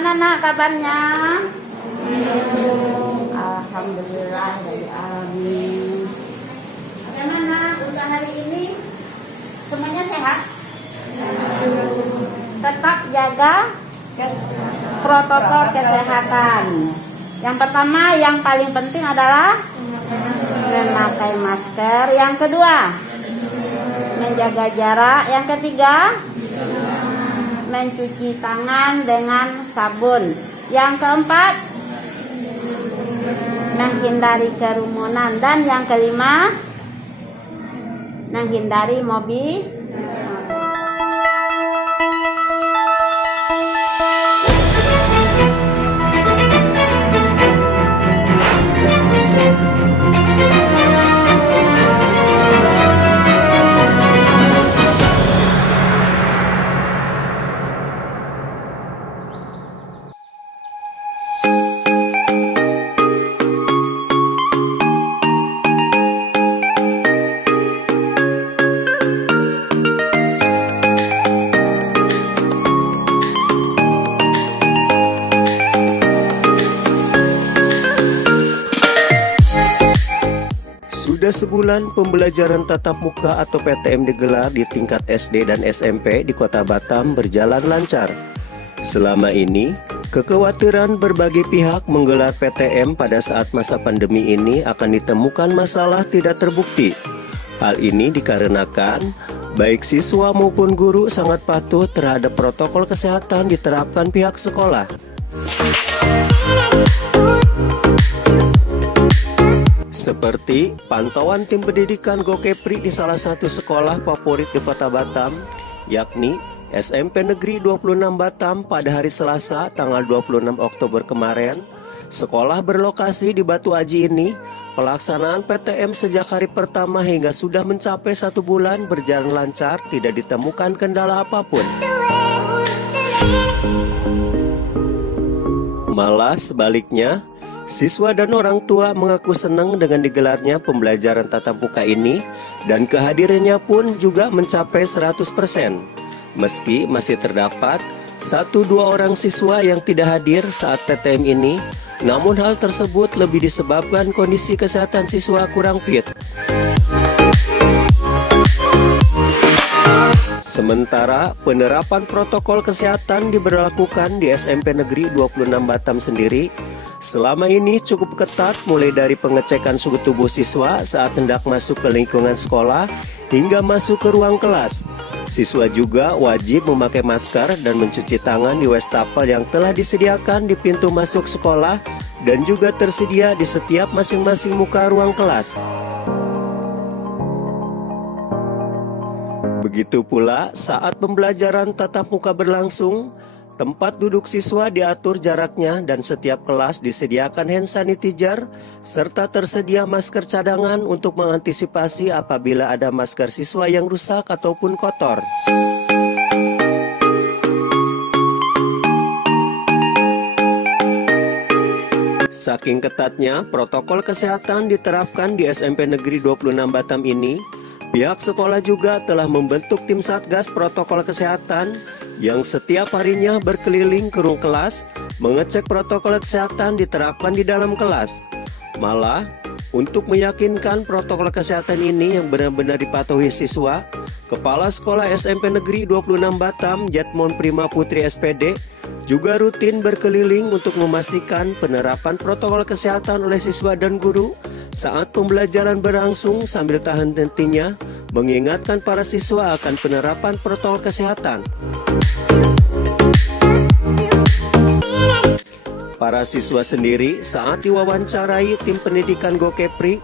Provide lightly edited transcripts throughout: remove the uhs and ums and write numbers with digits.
Gimana nak kabarnya? Alhamdulillah dari alamin. Bagaimana untuk hari ini? Semuanya sehat? Tetap jaga protokol kesehatan. Yang pertama, yang paling penting adalah memakai masker. Yang kedua, menjaga jarak. Yang ketiga, mencuci tangan dengan sabun. Yang keempat, menghindari kerumunan. Dan yang kelima, menghindari mobil. Sudah sebulan pembelajaran tatap muka atau PTM digelar di tingkat SD dan SMP di Kota Batam berjalan lancar. Selama ini, kekhawatiran berbagai pihak menggelar PTM pada saat masa pandemi ini akan ditemukan masalah tidak terbukti. Hal ini dikarenakan baik siswa maupun guru sangat patuh terhadap protokol kesehatan diterapkan pihak sekolah. Seperti pantauan tim pendidikan Gokepri di salah satu sekolah favorit di Kota Batam, yakni SMP Negeri 26 Batam pada hari Selasa tanggal 26 Oktober kemarin. Sekolah berlokasi di Batu Aji ini, pelaksanaan PTM sejak hari pertama hingga sudah mencapai 1 bulan berjalan lancar, tidak ditemukan kendala apapun. Malah sebaliknya, siswa dan orang tua mengaku senang dengan digelarnya pembelajaran tatap muka ini dan kehadirannya pun juga mencapai 100%. Meski masih terdapat 1-2 orang siswa yang tidak hadir saat PTM ini, namun hal tersebut lebih disebabkan kondisi kesehatan siswa kurang fit. Sementara penerapan protokol kesehatan diberlakukan di SMP Negeri 26 Batam sendiri selama ini cukup ketat, mulai dari pengecekan suhu tubuh siswa saat hendak masuk ke lingkungan sekolah hingga masuk ke ruang kelas. Siswa juga wajib memakai masker dan mencuci tangan di wastafel yang telah disediakan di pintu masuk sekolah dan juga tersedia di setiap masing-masing muka ruang kelas. Begitu pula saat pembelajaran tatap muka berlangsung, tempat duduk siswa diatur jaraknya dan setiap kelas disediakan hand sanitizer serta tersedia masker cadangan untuk mengantisipasi apabila ada masker siswa yang rusak ataupun kotor. Saking ketatnya protokol kesehatan diterapkan di SMP Negeri 26 Batam ini, pihak sekolah juga telah membentuk tim Satgas Protokol Kesehatan yang setiap harinya berkeliling ke ruang kelas, mengecek protokol kesehatan diterapkan di dalam kelas. Malah, untuk meyakinkan protokol kesehatan ini yang benar-benar dipatuhi siswa, Kepala Sekolah SMP Negeri 26 Batam, Jetmon Prima Putri SPD, juga rutin berkeliling untuk memastikan penerapan protokol kesehatan oleh siswa dan guru saat pembelajaran berlangsung, sambil tak henti-hentinya mengingatkan para siswa akan penerapan protokol kesehatan. Para siswa sendiri saat diwawancarai tim pendidikan Gokepri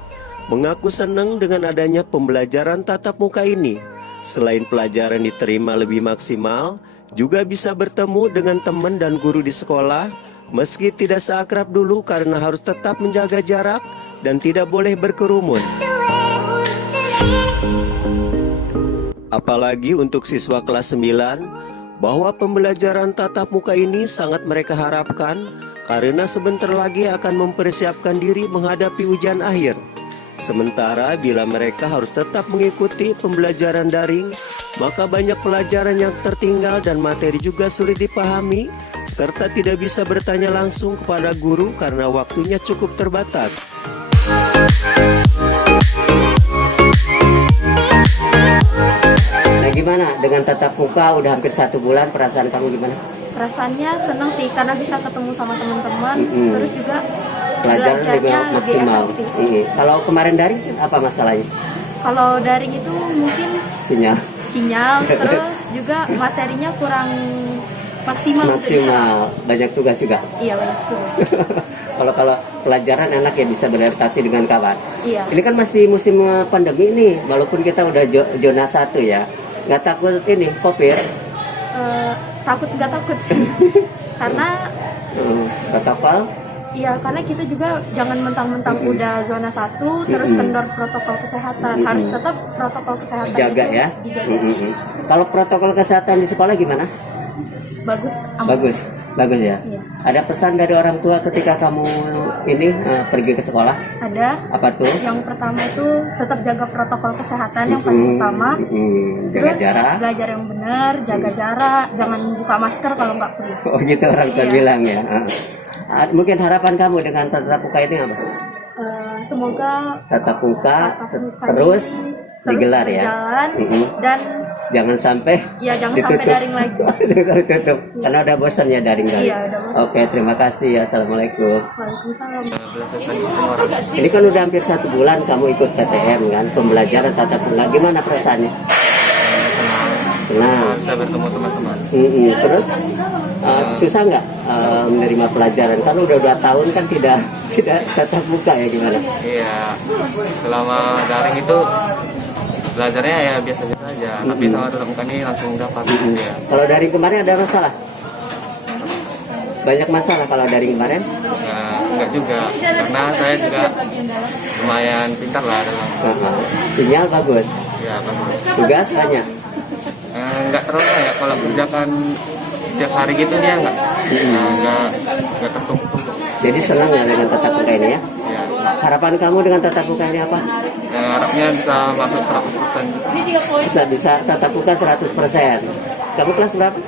mengaku senang dengan adanya pembelajaran tatap muka ini. Selain pelajaran diterima lebih maksimal, juga bisa bertemu dengan teman dan guru di sekolah, meski tidak seakrab dulu karena harus tetap menjaga jarak dan tidak boleh berkerumun. Apalagi untuk siswa kelas 9, bahwa pembelajaran tatap muka ini sangat mereka harapkan karena sebentar lagi akan mempersiapkan diri menghadapi ujian akhir. Sementara bila mereka harus tetap mengikuti pembelajaran daring, maka banyak pelajaran yang tertinggal dan materi juga sulit dipahami serta tidak bisa bertanya langsung kepada guru karena waktunya cukup terbatas. Nah, gimana dengan tatap muka udah hampir 1 bulan, perasaan kamu gimana? Perasaannya senang sih karena bisa ketemu sama teman-teman, terus juga Pelajaran lebih belajarnya maksimal. lebih efektif. Kalau kemarin daring apa masalahnya? Kalau daring itu mungkin Sinyal. terus juga materinya kurang maksimal. Banyak tugas juga. Iya, banyak tugas. Kalau pelajaran enak ya, bisa beradaptasi dengan kawan. Iya. Ini kan masih musim pandemi nih, walaupun kita udah zona 1 ya. Nggak takut ini COVID? Nggak takut sih. Karena protokol? iya, karena kita juga jangan mentang-mentang udah zona 1 terus kendor protokol kesehatan. Harus tetap protokol kesehatan Jaga itu ya. dijaga. Kalau protokol kesehatan di sekolah gimana? Bagus, aman. Bagus ya. Iya. Ada pesan dari orang tua ketika kamu ini pergi ke sekolah? Ada. Apa tuh? Yang pertama itu tetap jaga protokol kesehatan yang paling utama. Jaga Terus jarak. belajar yang benar, jaga jarak, jangan buka masker kalau nggak perlu. Oh gitu orang tua Iya. bilang ya. Mungkin harapan kamu dengan tatap muka ini apa? Semoga Tatap muka muka terus digelar ya. berjalan, dan Jangan sampai jangan ditutup. sampai daring lagi. Ditutup. Karena udah bosan ya daring. Iya, udah bosan. Oke, terima kasih. Assalamualaikum. Waalaikumsalam. Ini kan udah hampir 1 bulan kamu ikut PTM kan, pembelajaran tatap muka. Gimana perasaannya? Senang. Bisa bertemu teman-teman. Terus susah nggak menerima pelajaran? Kan udah 2 tahun kan tidak tatap muka ya, gimana? Iya, selama daring itu belajarnya ya biasa-biasa aja. Tapi sama tatap muka ini langsung dapat. Ya. Kalau daring kemarin ada masalah? Banyak masalah kalau daring kemarin? Enggak juga, karena saya juga lumayan pintar lah dalam. Sinyal bagus, Ya, bagus. tugas banyak. Enggak terlalu ya kalau kerjakan setiap hari gitu dia enggak tertumpuk. Jadi senang ya dengan tatap muka ini ya? Ya, Harapan kamu dengan tatap muka ini apa? harapnya bisa masuk 100%. Bisa tatap muka 100%. Kamu kelas berapa?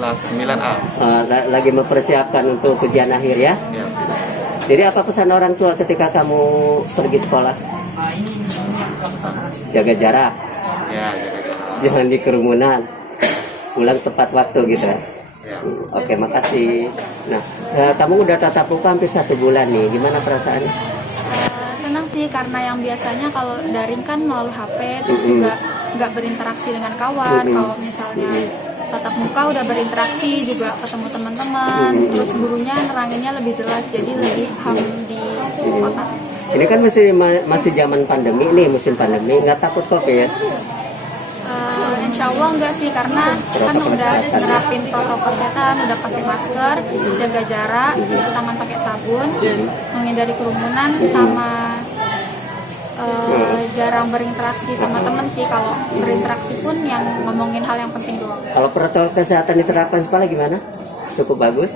Kelas 9A. Lagi mempersiapkan untuk ujian akhir ya? Ya. Jadi apa pesan orang tua ketika kamu pergi sekolah? Jaga jarak, Ya, jaga-jaga. jangan di kerumunan, pulang tepat waktu gitu ya? Ya. Oke, makasih. Nah, kamu udah tatap muka hampir 1 bulan nih, gimana perasaannya? Senang sih karena yang biasanya kalau daring kan melalui HP, terus juga nggak berinteraksi dengan kawan. Kalau misalnya tatap muka udah berinteraksi, juga ketemu teman-teman, terus gurunya neranginnya lebih jelas, jadi lebih paham di otak. Ini kan masih zaman pandemi nih, musim pandemi, nggak takut COVID? Insya Allah enggak sih, karena kan udah nerapin protokol kesehatan, udah pakai masker, jaga jarak, cuci tangan pakai sabun, menghindari kerumunan, sama jarang berinteraksi sama temen sih. Kalau berinteraksi pun yang ngomongin hal yang penting doang. Kalau protokol kesehatan diterapkan sekolah gimana? Cukup bagus?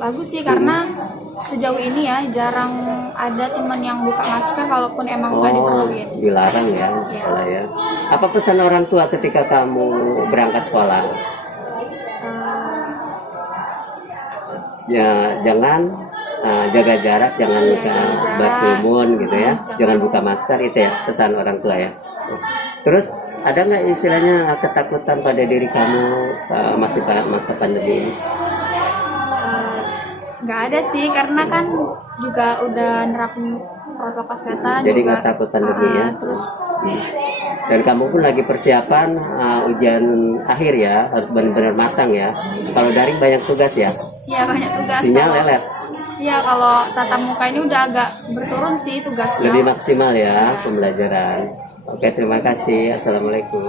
Bagus sih, karena sejauh ini ya jarang ada teman yang buka masker kalaupun emang nggak diperluin. Dilarang ya di sekolah ya. Apa pesan orang tua ketika kamu berangkat sekolah? Ya jangan jaga jarak, jangan berkerumun gitu ya, jangan buka masker, itu ya pesan orang tua ya. Terus ada nggak istilahnya ketakutan pada diri kamu masih masa pandemi ini? Nggak ada sih, karena kan juga udah nerapin protokol kesehatan. Jadi juga nggak takut pandemi ya. Terus Dan kamu pun lagi persiapan ujian akhir ya, harus benar-benar matang ya. Kalau daring banyak tugas ya. ya banyak tugas. Sinyal lelet. Ya kalau tatap muka ini udah agak berturun sih tugasnya. Lebih maksimal ya pembelajaran. Oke, terima kasih. Assalamualaikum.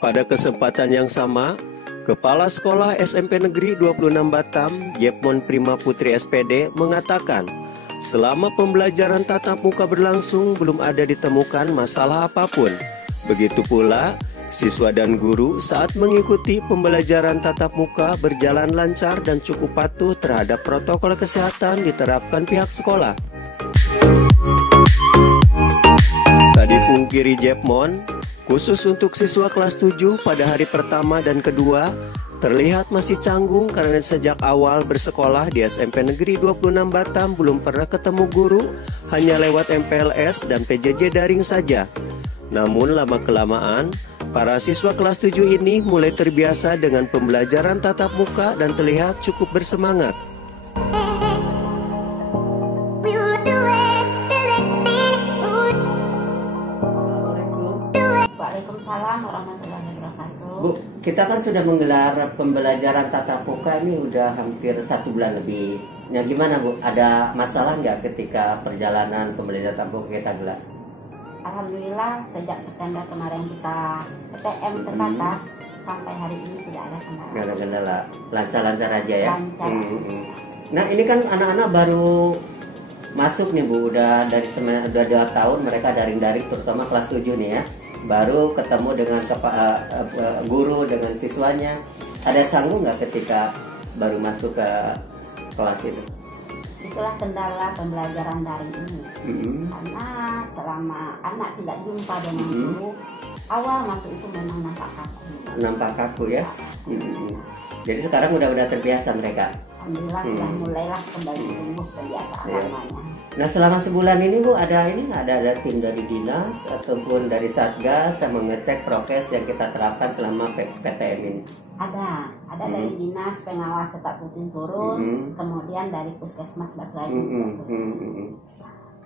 Pada kesempatan yang sama, Kepala Sekolah SMP Negeri 26 Batam, Yepmon Prima Putri SPD, mengatakan, selama pembelajaran tatap muka berlangsung belum ada ditemukan masalah apapun. Begitu pula, siswa dan guru saat mengikuti pembelajaran tatap muka berjalan lancar dan cukup patuh terhadap protokol kesehatan diterapkan pihak sekolah. Tak dipungkiri Yepmon, Khusus untuk siswa kelas 7 pada hari pertama dan kedua, terlihat masih canggung karena sejak awal bersekolah di SMP Negeri 26 Batam belum pernah ketemu guru, hanya lewat MPLS dan PJJ daring saja. Namun lama-kelamaan, para siswa kelas 7 ini mulai terbiasa dengan pembelajaran tatap muka dan terlihat cukup bersemangat. Waalaikumsalam warahmatullahi wabarakatuh. Bu, kita kan sudah menggelar pembelajaran tatap muka ini udah hampir 1 bulan lebih. Nah, gimana Bu? Ada masalah nggak ketika perjalanan pembelajaran tatap muka kita gelar? Alhamdulillah sejak September kemarin kita PTM terbatas sampai hari ini tidak ada kendala. Nggak ada kendala, lancar-lancar aja ya. Lancar. Nah, ini kan anak-anak baru masuk nih Bu, udah udah 2 tahun mereka daring-daring, terutama kelas 7 nih ya. Baru ketemu dengan guru, dengan siswanya. Ada canggung nggak ketika baru masuk ke kelas itu? Itulah kendala pembelajaran daring ini. Karena selama anak tidak jumpa dengan guru, awal masuk itu memang nampak kaku. Nampak kaku ya. Jadi sekarang udah terbiasa mereka. Alhamdulillah sudah mulailah kembali tumbuh kebiasaan namanya. Nah, selama sebulan ini Bu, ada tim dari dinas ataupun dari Satgas yang mengecek prokes yang kita terapkan selama PTM ini. Ada dari dinas pengawas tetap rutin turun, kemudian dari puskesmas Batu Aji.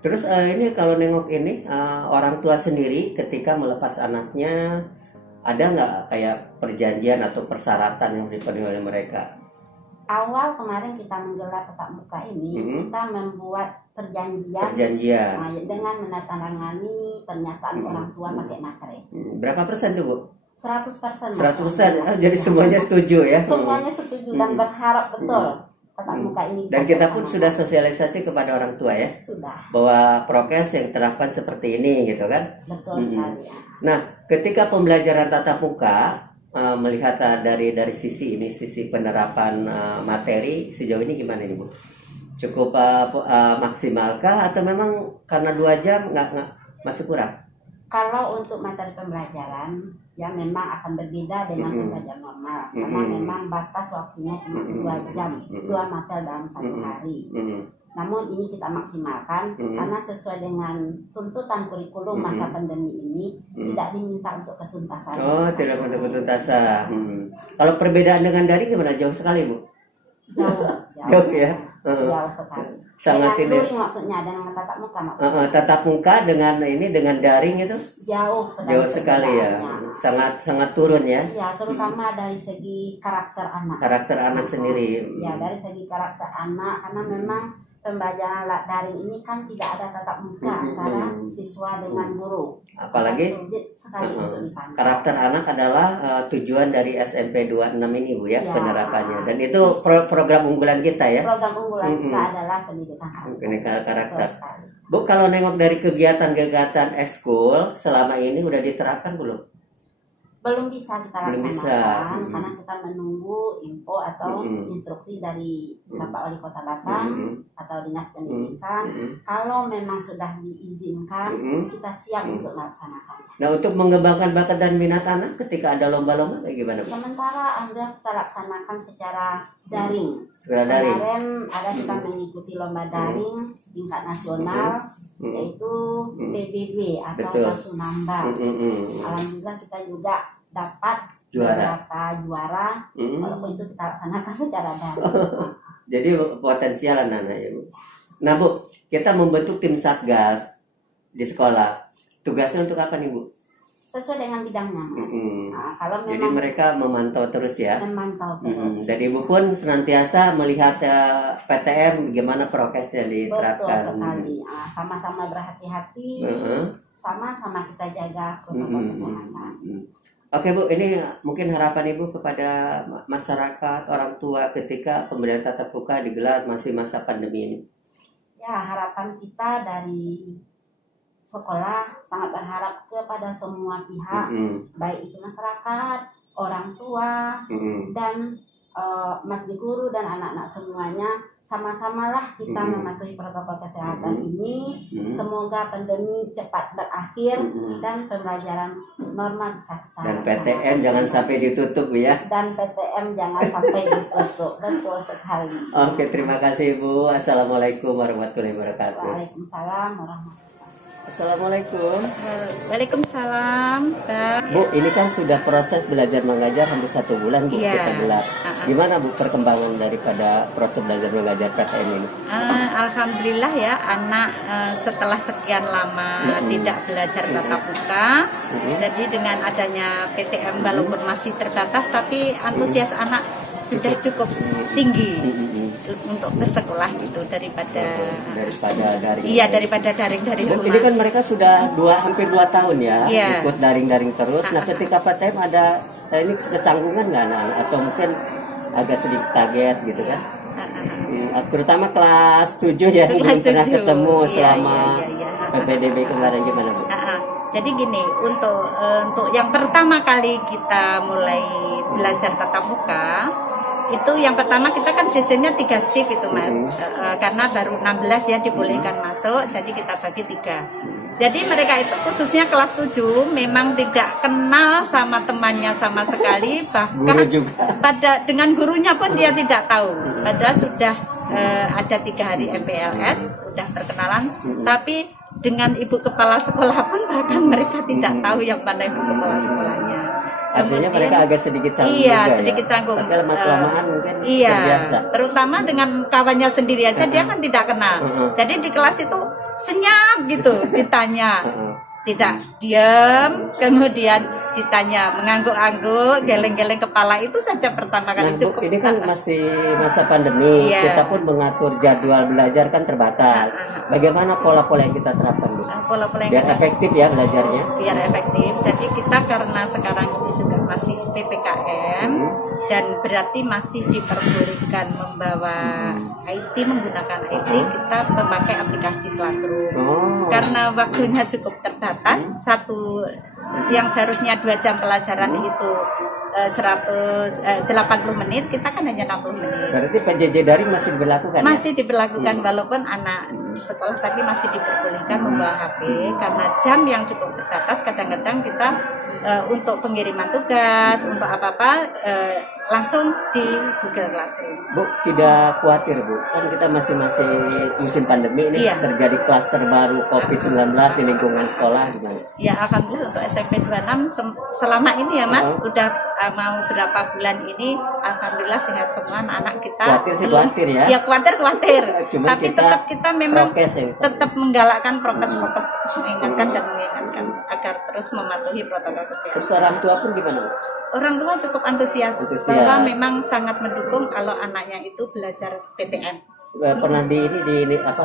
Terus ini kalau nengok ini orang tua sendiri ketika melepas anaknya, ada nggak kayak perjanjian atau persyaratan yang dipenuhi oleh mereka? Awal kemarin kita menggelar tatap muka ini, kita membuat perjanjian dengan menandatangani pernyataan orang tua pakai materai. Berapa persen tuh Bu? 100%. 100%. Jadi semuanya setuju ya? Semuanya setuju dan berharap betul tatap muka ini. Dan kita pun sudah sosialisasi kepada orang tua ya? Sudah. Bahwa prokes yang terapkan seperti ini gitu kan? Betul sekali ya. Nah, ketika pembelajaran tatap muka, melihat dari sisi penerapan materi sejauh ini gimana nih Bu? Cukup maksimalkah atau memang karena 2 jam nggak masih kurang? Kalau untuk materi pembelajaran ya memang akan berbeda dengan pembelajaran normal karena memang batas waktunya cuma 2 jam, 2 materi dalam 1 hari. Namun ini kita maksimalkan karena sesuai dengan tuntutan kurikulum masa pandemi ini tidak diminta untuk ketuntasan. Oh, tidak untuk ketuntasan. Kalau perbedaan dengan daring gimana? Jauh sekali Bu? Jauh ya? Jauh sekali. Sangat dengan ini. luring maksudnya dengan tatap muka maksudnya. Tatap muka dengan daring itu? Jauh sekali ya. Sangat turun ya? Ya, terutama dari segi karakter anak. Karakter anak sendiri. Ya, dari segi karakter anak karena memang pembelajaran daring ini kan tidak ada tatap muka antara siswa dengan guru. Apalagi karakter anak adalah tujuan dari SMP 26 ini Bu ya, penerapannya. Dan itu program unggulan kita ya. Program unggulan kita adalah pendidikan karakter. Bu, kalau nengok dari kegiatan-kegiatan ekskul selama ini udah diterapkan belum? Belum bisa kita laksanakan karena kita menunggu info atau instruksi dari Bapak Wali Kota Batam atau Dinas Pendidikan. Kalau memang sudah diizinkan, kita siap untuk melaksanakan. Nah, untuk mengembangkan bakat dan minat anak ketika ada lomba-lomba kayak gimana? Sementara Anda kita laksanakan secara daring. Kemarin ada kita mengikuti lomba daring tingkat nasional, yaitu PBB atau Pasunamba. Alhamdulillah kita juga dapat beberapa juara, walaupun itu kita laksanakan secara daring. Jadi potensial anak-anak ya Bu. Nah Bu, kita membentuk tim Satgas di sekolah. Tugasnya untuk apa nih Bu? Sesuai dengan bidangnya Mas. Kalau memang jadi mereka memantau terus ya. Memantau terus. Dan Ibu pun senantiasa melihat PTM gimana prokesnya diterapkan. Betul sekali. Sama-sama berhati-hati, sama-sama kita jaga protokol kesehatan. Oke Bu, ini mungkin harapan Ibu kepada masyarakat, orang tua ketika pembelajaran tatap muka digelar masih masa pandemi ini. Ya, harapan kita dari sekolah sangat berharap kepada semua pihak, baik itu masyarakat, orang tua, dan Mas Guru dan anak-anak semuanya sama-samalah kita mematuhi protokol kesehatan ini. Semoga pandemi cepat berakhir dan pembelajaran normal bisa kita. Dan PTM jangan sampai ditutup Bu ya. Dan PTM jangan sampai ditutup. Betul sekali. Oke, terima kasih Bu. Assalamualaikum warahmatullahi wabarakatuh. Waalaikumsalam warahmatullahi wabarakatuh. Assalamualaikum. Waalaikumsalam. Bu, ini kan sudah proses belajar mengajar hampir 1 bulan Bu Iya. kita gelar. Gimana Bu perkembangan daripada proses belajar mengajar PTM ini? Alhamdulillah ya, anak setelah sekian lama tidak belajar tatap muka, jadi dengan adanya PTM walaupun masih terbatas, tapi antusias anak sudah cukup tinggi untuk bersekolah gitu daripada daring. Iya, daripada daring dari Bu, rumah. ini kan mereka sudah hampir 2 tahun ya Iya. ikut daring-daring terus. Nah, ketika PTM ada ini kecanggungan nggak anak-anak atau mungkin agak sedikit kaget gitu kan? Terutama kelas 7 ya, Kelas belum pernah 7. ketemu Iya, selama iya. PPDB kemarin, gimana Bu? Jadi gini, untuk yang pertama kali kita mulai belajar tatap muka, itu yang pertama kita kan sistemnya 3 shift itu Mas, karena baru 16 ya dibolehkan masuk, jadi kita bagi 3. Jadi mereka itu khususnya kelas 7 memang tidak kenal sama temannya sama sekali, bahkan Guru juga. dengan gurunya pun dia tidak tahu. Padahal sudah ada 3 hari MPLS, sudah perkenalan, tapi dengan ibu kepala sekolah pun bahkan mereka tidak tahu yang mana ibu kepala sekolahnya. Artinya mereka agak sedikit canggung Iya, juga sedikit ya? canggung. Tapi lama-kelamaan mungkin Iya, terbiasa. terutama dengan kawannya sendiri aja dia kan tidak kenal. Jadi di kelas itu senyap gitu ditanya. Tidak diam, kemudian ditanya mengangguk-angguk, geleng-geleng kepala, itu saja pertama kali Nah, Bu, cukup. ini kan masih masa pandemi, Iya. kita pun mengatur jadwal belajar kan terbatas. Bagaimana pola-pola yang kita terapkan Bu? Pola-pola yang Biar efektif ya belajarnya. biar efektif. Jadi kita karena sekarang ini juga masih PPKM dan berarti masih diperbolehkan membawa IT, menggunakan IT, kita memakai aplikasi Classroom. Oh. Karena waktunya cukup terbatas, yang seharusnya 2 jam pelajaran itu 80 menit, kita kan hanya 60 menit. Berarti PJJ daring masih diberlakukan ya? Masih diberlakukan walaupun anak sekolah tapi masih diperbolehkan membawa HP karena jam yang cukup terbatas. Kadang-kadang kita untuk pengiriman tugas, untuk apa-apa langsung di Google Classroom. Bu, tidak khawatir Bu, kan kita masih musim pandemi ini, Iya. terjadi klaster baru COVID-19 di lingkungan sekolah gimana? Ya alhamdulillah untuk SMP 26 selama ini ya Mas, udah mau berapa bulan ini alhamdulillah sehat semua anak-anak kita. Khawatir sih khawatir ya. Ya khawatir. Cuman Tapi kita tetap kita memang prokes ya. tetap menggalakkan prokes mengingatkan dan mengingatkan agar terus mematuhi protokol kesehatan. Terus orang tua pun gimana Bu? Orang tua cukup antusias bahwa memang sangat mendukung kalau anaknya itu belajar PTM. Pernah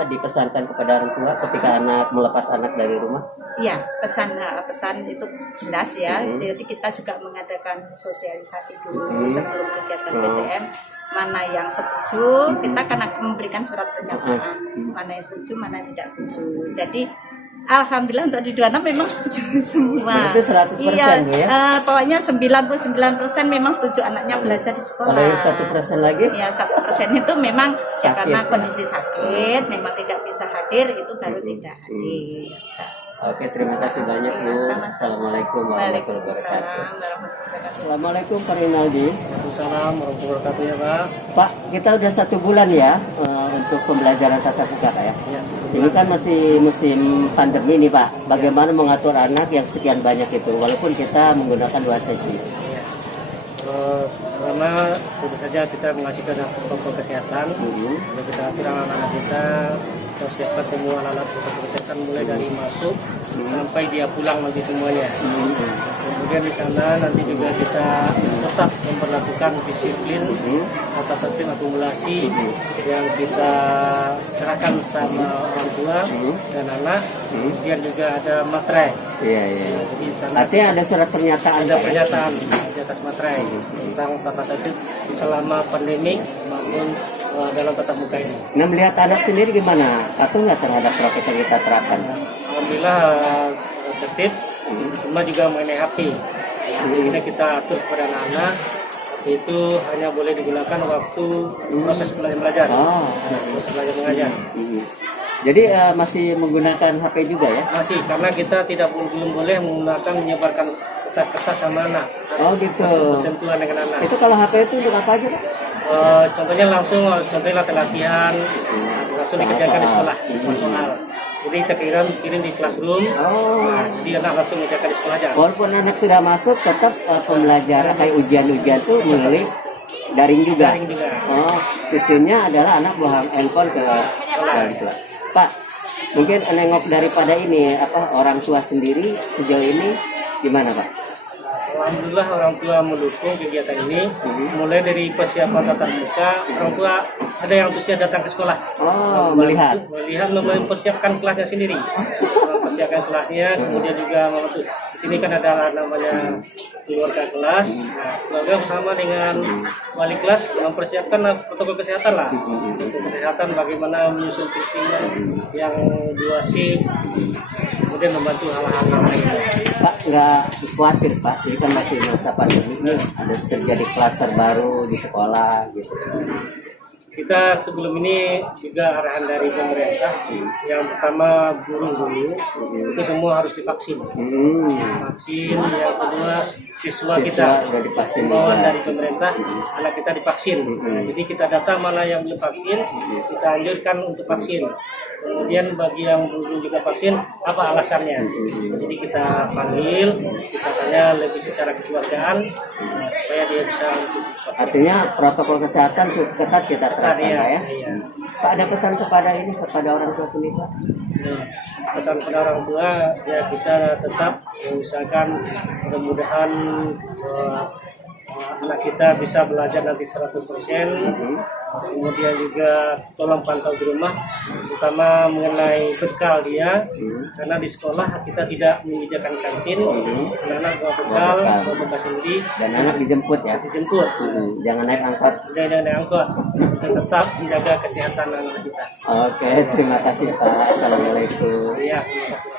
dipesankan kepada orang tua ketika anak melepas anak dari rumah? Iya, pesan itu jelas ya. Jadi kita juga mengadakan sosialisasi dulu sebelum kegiatan PTM. Mana yang setuju, kita akan memberikan surat pernyataan. Mana yang setuju, mana yang tidak setuju. Jadi alhamdulillah untuk di 26 memang setuju semua. Itu 100% iya, Bu ya? Pokoknya 99% memang setuju anaknya belajar di sekolah. Kalau yang 1% lagi? Ya 1% itu memang ya Sakit, karena ya? kondisi sakit, memang tidak bisa hadir, itu baru tidak hadir. Oke, terima kasih banyak Bu. Sama-sama. Assalamualaikum warahmatullahi Waalaikumsalam wabarakatuh. warahmatullahi wabarakatuh. Assalamualaikum Pak Rinaldi. Waalaikumsalam warahmatullahi wabarakatuh ya Pak. Pak, kita udah 1 bulan ya untuk pembelajaran tatap muka Pak ya. Ini kan masih musim pandemi nih Pak. Bagaimana mengatur anak yang sekian banyak itu, walaupun kita menggunakan 2 sesi. Pertama tentu saja kita mengajukan protokol kesehatan. Jadi kita atur anak-anak kita siapkan semua anak protokol kesehatan mulai dari masuk sampai dia pulang nanti semuanya. Kemudian di sana nanti juga kita tetap memperlakukan disiplin tata tertib akumulasi yang kita serahkan sama orang tua dan anak. Kemudian juga ada materai. Iya. Jadi di sana Artinya ada surat pernyataan. ada pernyataan di atas materai tentang tata tertib selama pandemi maupun dalam tatap muka ini. Nah, melihat anak sendiri gimana? Patuh nggak terhadap prokes yang kita terapkan? Alhamdulillah tertib, cuma juga mengenai HP. Jadi ini kita atur kepada anak-anak itu hanya boleh digunakan waktu proses belajar proses belajar mengajar. Jadi masih menggunakan HP juga ya? Masih, karena kita belum boleh menggunakan menyebarkan kertas sama anak. Oh gitu. Bersentuhan dengan anak. Itu kalau HP itu untuk apa aja Pak? Contohnya latihan, langsung dikerjakan di sekolah, soal. Jadi kita kirim di classroom, jadi anak langsung mengerjakan di sekolah aja. Walaupun anak sudah masuk, tetap pembelajaran kayak ujian-ujian tuh melalui daring juga. Oh, sistemnya adalah anak bawa handphone ke orang tua. Pak, mungkin nengok daripada ini orang tua sendiri sejauh ini gimana Pak? Alhamdulillah orang tua mendukung kegiatan ini. Mulai dari persiapan tatap muka, orang tua ada yang antusias datang ke sekolah. Melihat mempersiapkan kelasnya sendiri. Mempersiapkan kelasnya, kemudian juga membantu. Di sini kan ada namanya keluarga kelas. Keluarga bersama dengan wali kelas mempersiapkan protokol kesehatan lah. Protokol kesehatan bagaimana menyusun kursinya yang 2 shift. Kemudian membantu hal-hal yang lain. Pak, nggak khawatir Pak, ini kan masih masa pandemi ini, ada terjadi klaster baru di sekolah gitu. Kita sebelum ini juga arahan dari pemerintah, yang pertama guru itu semua harus divaksin. Vaksin, yang kedua siswa kita himbauan dari pemerintah, anak kita divaksin. Jadi kita data mana yang belum vaksin, kita anjurkan untuk vaksin. Kemudian bagi yang belum juga vaksin, apa alasannya? Jadi kita panggil, kita tanya lebih secara kekeluargaan, supaya dia bisa untuk vaksin. Artinya protokol kesehatan cukup ketat kita terapkan ya. Pak, ada pesan kepada orang tua sendiri Pak? Pesan kepada orang tua, ya kita tetap mengusahakan mudah-mudahan anak kita bisa belajar nanti 100%. Kemudian juga tolong pantau di rumah, terutama mengenai bekal dia, karena di sekolah kita tidak menyediakan kantin, anak bawa bekal, bawa bekal sendiri, dan anak dijemput ya. Jangan naik angkot. Jangan naik angkot. Kita tetap menjaga kesehatan anak kita. Oke, terima kasih Pak. Assalamualaikum. Iya, terima kasih.